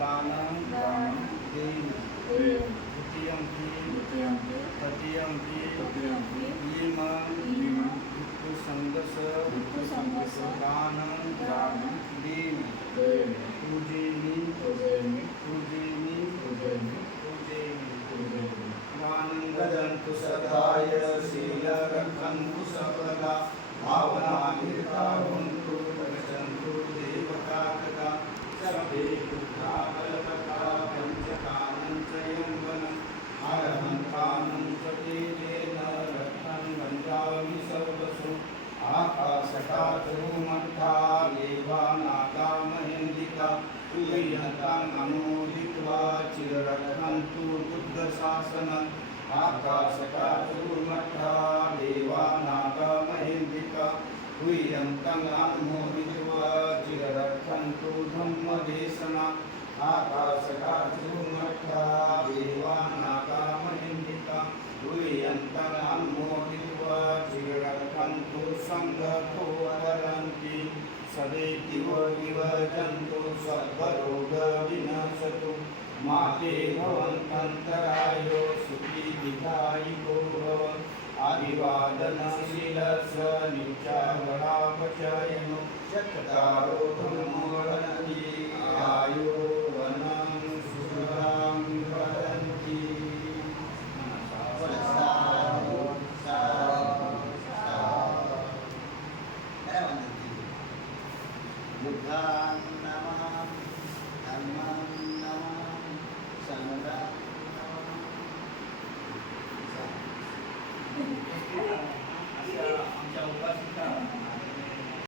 दानं देहि द्वितीयंपि तृतीयंपि इमं भिक्षुसंघस दानं देहि पूजयामि दानं ददन्तु सदाय शीलरक्षन्तु सकला भावनामृता भवन्तु रक्षन्तु देवतातका सर्वे पुत्रा बलवता पञ्चकानं च यौवनम् अरहन्तानं च तेजेन रत्नं वन्दामि सर्वसु आकाशकाचरुमत्था देवानागा महेन्दिका तुय्यन्ताम् अनुमोदित्वा चिररक्षन्तु बुद्धशासनम् आकाशकाचरुमत्था देवानागा महेन्दिका तुय्यन्ताम् अनुमोदित्वा चिररक्षन्तु धम्मदेशनम् आकाशकाचरुमत्था देवानागा महेन्दिका तुय्यन्ताम् अनुमोदित्वा चिररक्षन्तु संघतो वदन्ति सदेति विवर्जन्तु सर्वरोगविनाशतु माते भवन्तन्तरायो सुखी विधायिको भव अभिवादनशीलस्य नित्यावरापचयनो चत्तारो धर्मोरनति आयो वनं सुखदां वदन्ति बुद्धां नमः धम्मां नमः संघां आमच्या उपासिका